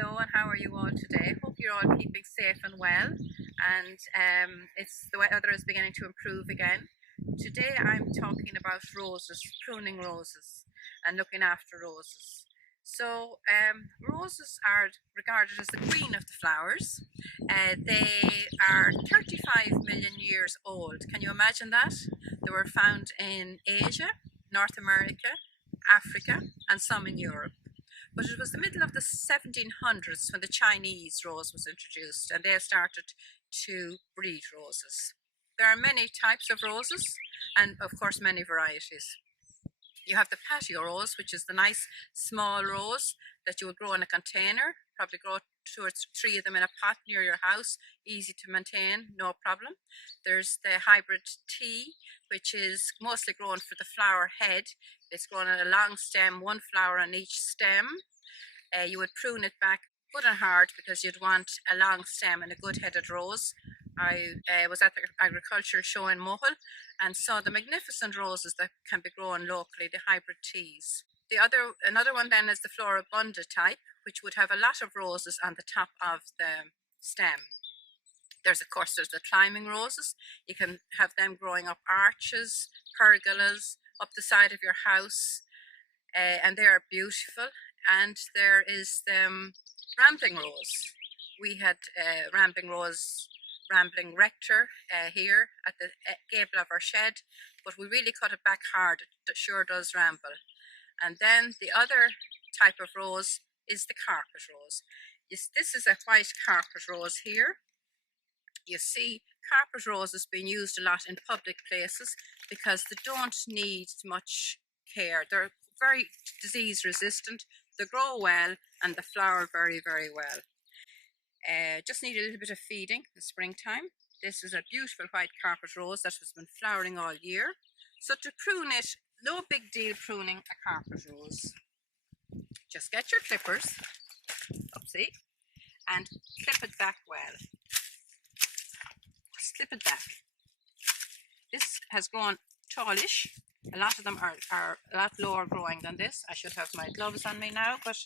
Hello, and how are you all today? Hope you're all keeping safe and well, and the weather is beginning to improve again. Today I'm talking about roses, pruning roses and looking after roses. So roses are regarded as the queen of the flowers. They are 35 million years old. Can you imagine that? They were found in Asia, North America, Africa, and some in Europe. But it was the middle of the 1700s when the Chinese rose was introduced, and they started to breed roses. There are many types of roses and of course many varieties. You have the patio rose, which is the nice small rose that you would grow in a container, probably grow 2 or 3 of them in a pot near your house, easy to maintain, no problem. There's the hybrid tea, which is mostly grown for the flower head. It's grown on a long stem, 1 flower on each stem. You would prune it back good and hard because you'd want a long stem and a good headed rose. I was at the agricultural show in Mohill and saw the magnificent roses that can be grown locally, the hybrid teas. Another one then is the floribunda type, which would have a lot of roses on the top of the stem. There's the climbing roses. You can have them growing up arches, pergolas, up the side of your house, and they are beautiful. And there is the rambling rose. We had rambling rector here at the gable of our shed, but we really cut it back hard. It sure does ramble. And then the other type of rose is the carpet rose. This is a white carpet rose here. You see carpet roses being used a lot in public places because they don't need much care. They're very disease resistant, they grow well, and they flower very, very well. Just need a little bit of feeding in the springtime. This is a beautiful white carpet rose that has been flowering all year. So to prune it, no big deal pruning a carpet rose. Just get your clippers, oopsie, and clip it back well. Just clip it back. This has grown tallish. A lot of them are a lot lower growing than this. I should have my gloves on me now, but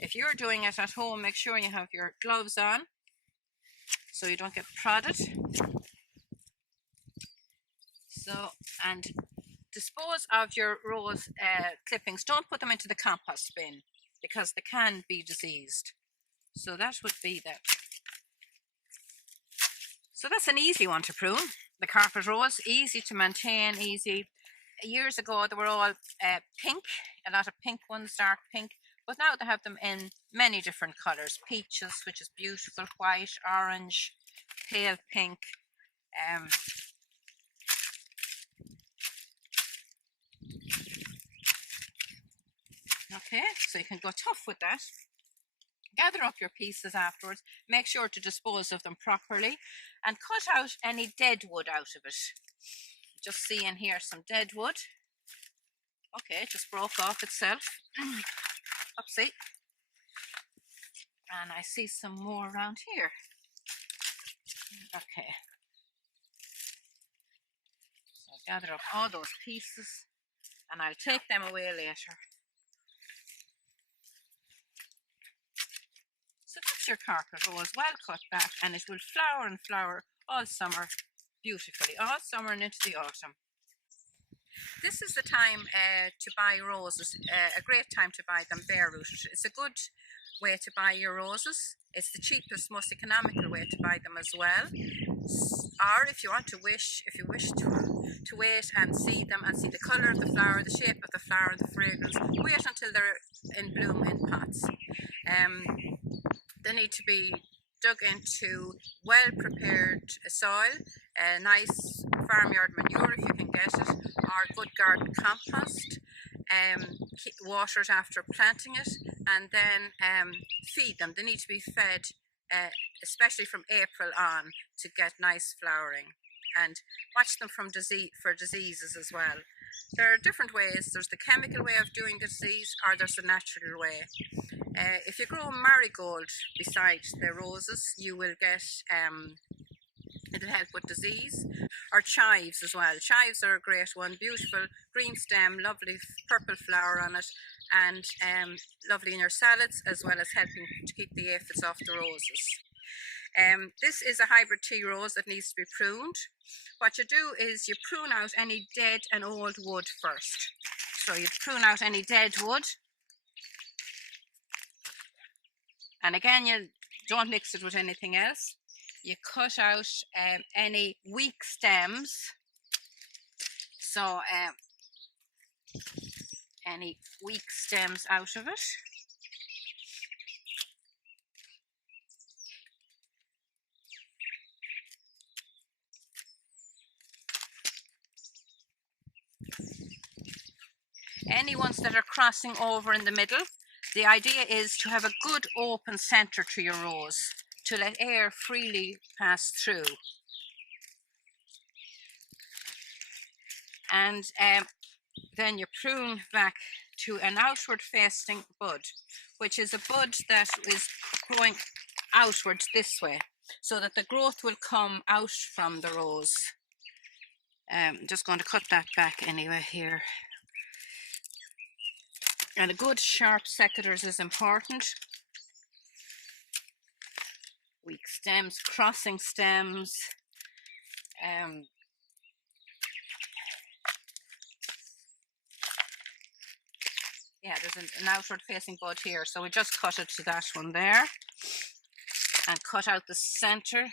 if you're doing it at home, make sure you have your gloves on so you don't get prodded. So, and dispose of your rose clippings. Don't put them into the compost bin because they can be diseased. So that would be that. So that's an easy one to prune. The carpet rose, easy to maintain, easy. Years ago they were all pink, a lot of pink ones, dark pink, but now they have them in many different colours. Peaches, which is beautiful, white, orange, pale pink. Okay, so you can go tough with that. Gather up your pieces afterwards, make sure to dispose of them properly and cut out any dead wood out of it. Just see in here some dead wood. Okay, it just broke off itself. Oopsie. And I see some more around here. Okay. So I'll gather up all those pieces and I'll take them away later. So that's your carpet rose, well cut back, and it will flower and flower all summer beautifully, all summer and into the autumn. This is the time to buy roses, a great time to buy them bare rooted. It's a good way to buy your roses. It's the cheapest, most economical way to buy them as well. Or if you wish to wait and see them and see the colour of the flower, the shape of the flower, the fragrance, wait until they're in bloom in pots. They need to be dug into well prepared soil, nice farmyard manure if you can get it, or good garden compost. Water it after planting it, and then feed them. They need to be fed, especially from April on, to get nice flowering. And watch them for diseases as well. There are different ways. There's the chemical way of doing the disease, or there's the natural way. If you grow marigold beside the roses, you will get it'll help with disease. Or chives as well. Chives are a great one. Beautiful green stem, lovely purple flower on it, and lovely in your salads, as well as helping to keep the aphids off the roses. This is a hybrid tea rose that needs to be pruned. What you do is you prune out any dead and old wood first. So you prune out any dead wood, and again you don't mix it with anything else. You cut out any weak stems, so any weak stems out of it. Any ones that are crossing over in the middle, the idea is to have a good open centre to your rose, to let air freely pass through. And then you prune back to an outward facing bud, which is a bud that is growing outwards this way, so that the growth will come out from the rose. I'm just going to cut that back anyway here. And a good sharp secateurs is important. Weak stems, crossing stems. Yeah, there's an outward facing bud here, so we just cut it to that one there and cut out the centre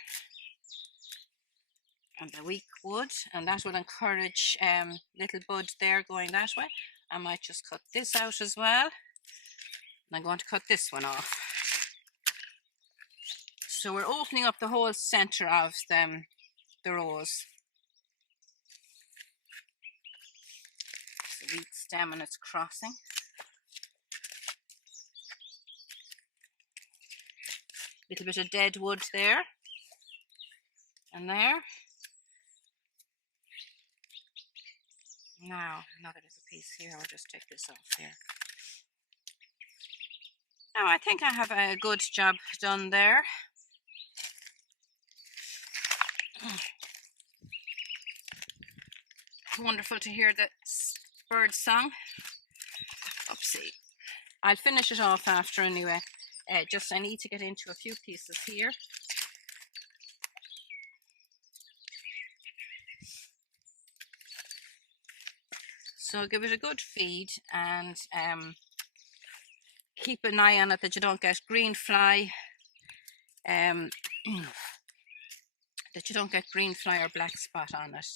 and the weak wood, and that will encourage little bud there going that way. I might just cut this out as well, and I'm going to cut this one off. So we're opening up the whole centre of the rose. It's a weak stem and it's crossing. Little bit of dead wood there and there. Now another little piece here. I'll just take this off here. Now I think I have a good job done there. Wonderful to hear the bird song. Oopsie. I'll finish it off after anyway. Just I need to get into a few pieces here. So give it a good feed and keep an eye on it that you don't get green fly. That you don't get green fly or black spot on it.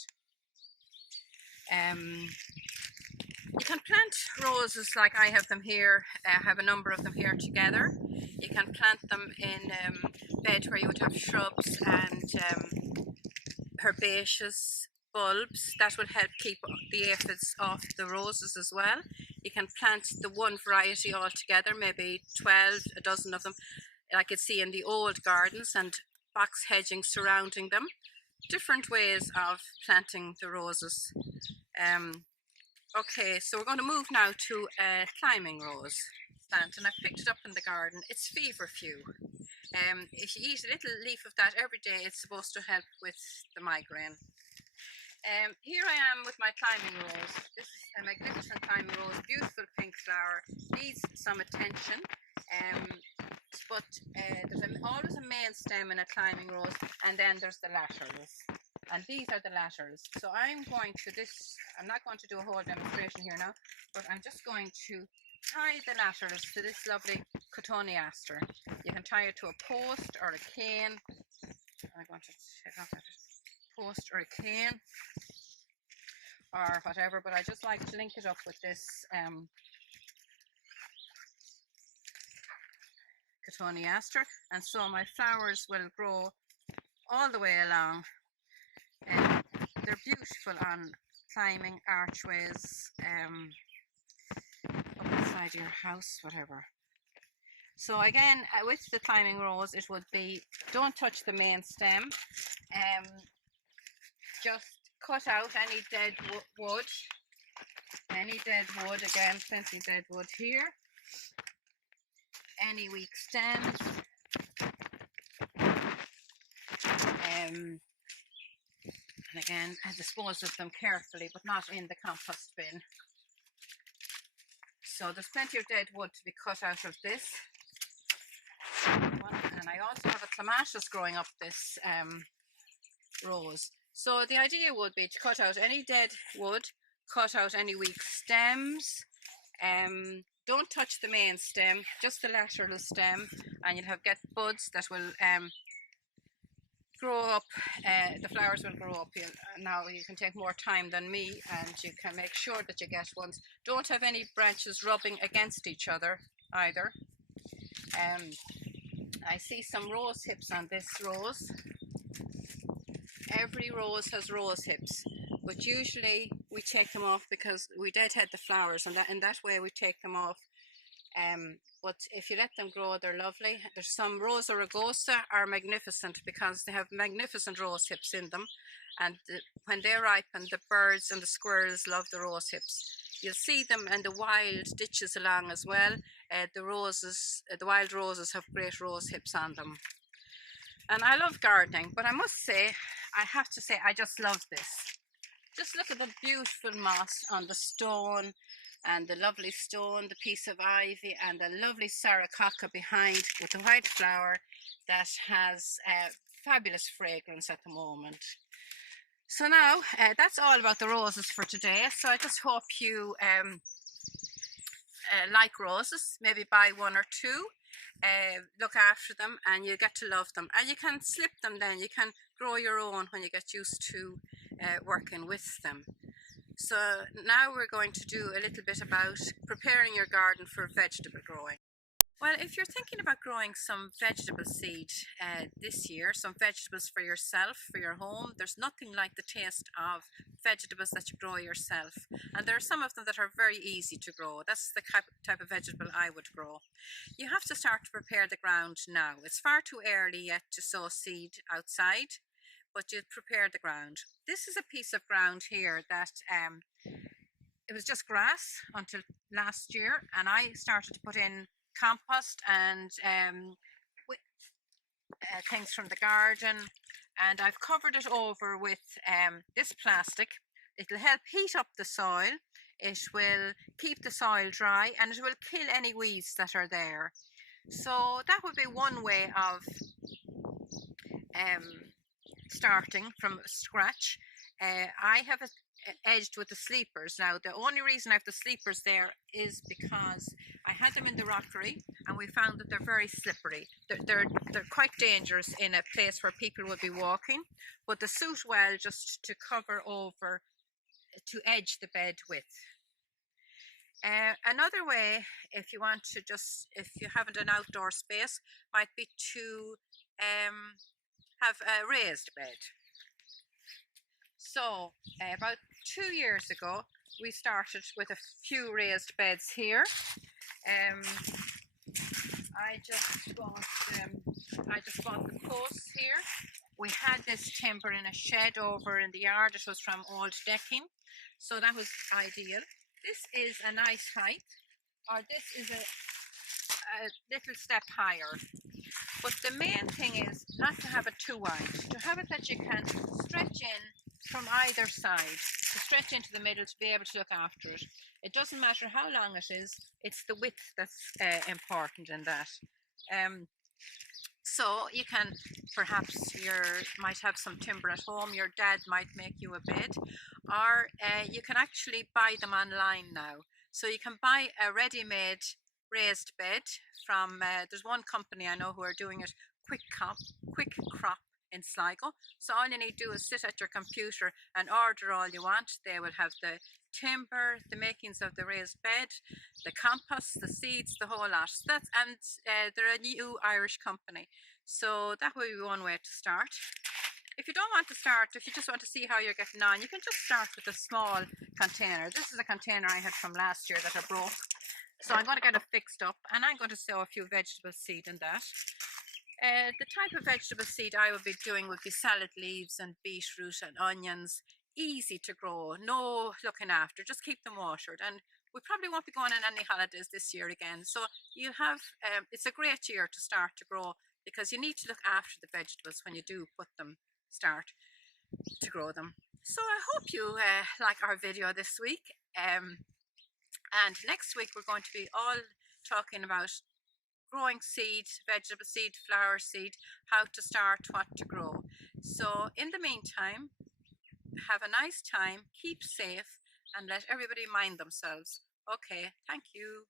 You can plant roses like I have them here. I have a number of them here together. You can plant them in bed where you would have shrubs and herbaceous bulbs. That will help keep the aphids off the roses as well. You can plant the one variety all together, maybe 12, a dozen of them, like you'd see in the old gardens, and box hedging surrounding them. Different ways of planting the roses. Okay, so we're going to move now to a climbing rose plant, and I've picked it up in the garden. It's feverfew. If you eat a little leaf of that every day, it's supposed to help with the migraine. Here I am with my climbing rose. This is a magnificent climbing rose, beautiful pink flower, needs some attention. But there's always a main stem in a climbing rose, and then there's the laterals. And these are the laterals. So I'm going to I'm not going to do a whole demonstration here now, but I'm just going to tie the laterals to this lovely cotoneaster. You can tie it to a post or a cane. I'm going to take off that post or a cane or whatever, but I just like to link it up with this cotoneaster, and so my flowers will grow all the way along. They're beautiful on climbing archways, up inside your house, whatever. So again, with the climbing rose, it would be, don't touch the main stem. Just cut out any dead wood. Any dead wood, again, plenty of dead wood here. Any weak stems. And again, I dispose of them carefully, but not in the compost bin. So there's plenty of dead wood to be cut out of this one. And I also have a clematis growing up this rose. So the idea would be to cut out any dead wood, cut out any weak stems. Don't touch the main stem, just the lateral stem, and you'll get buds that will grow up. The flowers will grow up. Now you can take more time than me, and you can make sure that you get ones. Don't have any branches rubbing against each other either. I see some rose hips on this rose. Every rose has rose hips, but usually we take them off because we deadhead the flowers, and in that way we take them off. But if you let them grow, they're lovely. There's some Rosa rugosa are magnificent because they have magnificent rose hips in them, and when they ripen, the birds and the squirrels love the rose hips. You'll see them in the wild ditches along as well. The wild roses have great rose hips on them. And I love gardening, but I have to say, I just love this. Just look at the beautiful moss on the stone, and the lovely stone, the piece of ivy, and the lovely saracocca behind with the white flower that has fabulous fragrance at the moment. So now, that's all about the roses for today. So I just hope you like roses, maybe buy one or two. Look after them, and you get to love them, and you can slip them then. You can grow your own when you get used to working with them. So now we're going to do a little bit about preparing your garden for vegetable growing. Well, if you're thinking about growing some vegetable seed this year, some vegetables for yourself, for your home, there's nothing like the taste of vegetables that you grow yourself. And there are some of them that are very easy to grow. That's the type of vegetable I would grow. You have to start to prepare the ground now. It's far too early yet to sow seed outside, but you prepare the ground. This is a piece of ground here that it was just grass until last year, and I started to put in compost and things from the garden, and I've covered it over with this plastic. It'll help heat up the soil, it will keep the soil dry, and it will kill any weeds that are there. So that would be one way of starting from scratch. I have it edged with the sleepers. Now the only reason I have the sleepers there is because I had them in the rockery, and we found that they're very slippery. They're quite dangerous in a place where people would be walking, but they suit well just to cover over, to edge the bed with. Another way, if you want to if you haven't an outdoor space, might be to have a raised bed. So about 2 years ago, we started with a few raised beds here. I just bought the posts here. We had this timber in a shed over in the yard. It was from old decking, so that was ideal. This is a nice height, or this is a little step higher. But the main thing is not to have it too wide, to have it that you can stretch in from either side, to stretch into the middle to be able to look after it. It doesn't matter how long it is, it's the width that's important in that. So you can, perhaps you might have some timber at home, your dad might make you a bed, or you can actually buy them online now. So you can buy a ready-made raised bed from, there's one company I know who are doing it, Quick Crop in Sligo. So all you need to do is sit at your computer and order all you want. They will have the timber, the makings of the raised bed, the compost, the seeds, the whole lot. So they're a new Irish company. So that would be one way to start. If you don't want to start, if you just want to see how you're getting on, you can just start with a small container. This is a container I had from last year that I broke. So I'm going to get it fixed up, and I'm going to sow a few vegetable seed in that. The type of vegetable seed I would be doing would be salad leaves and beetroot and onions. Easy to grow, no looking after, just keep them watered. And we probably won't be going on any holidays this year again. So you have, it's a great year to start to grow, because you need to look after the vegetables when you do start to grow them. So I hope you like our video this week. And next week we're going to be all talking about growing seed, vegetable seed, flower seed, how to start, what to grow. So in the meantime, have a nice time, keep safe, and let everybody mind themselves. Okay, thank you.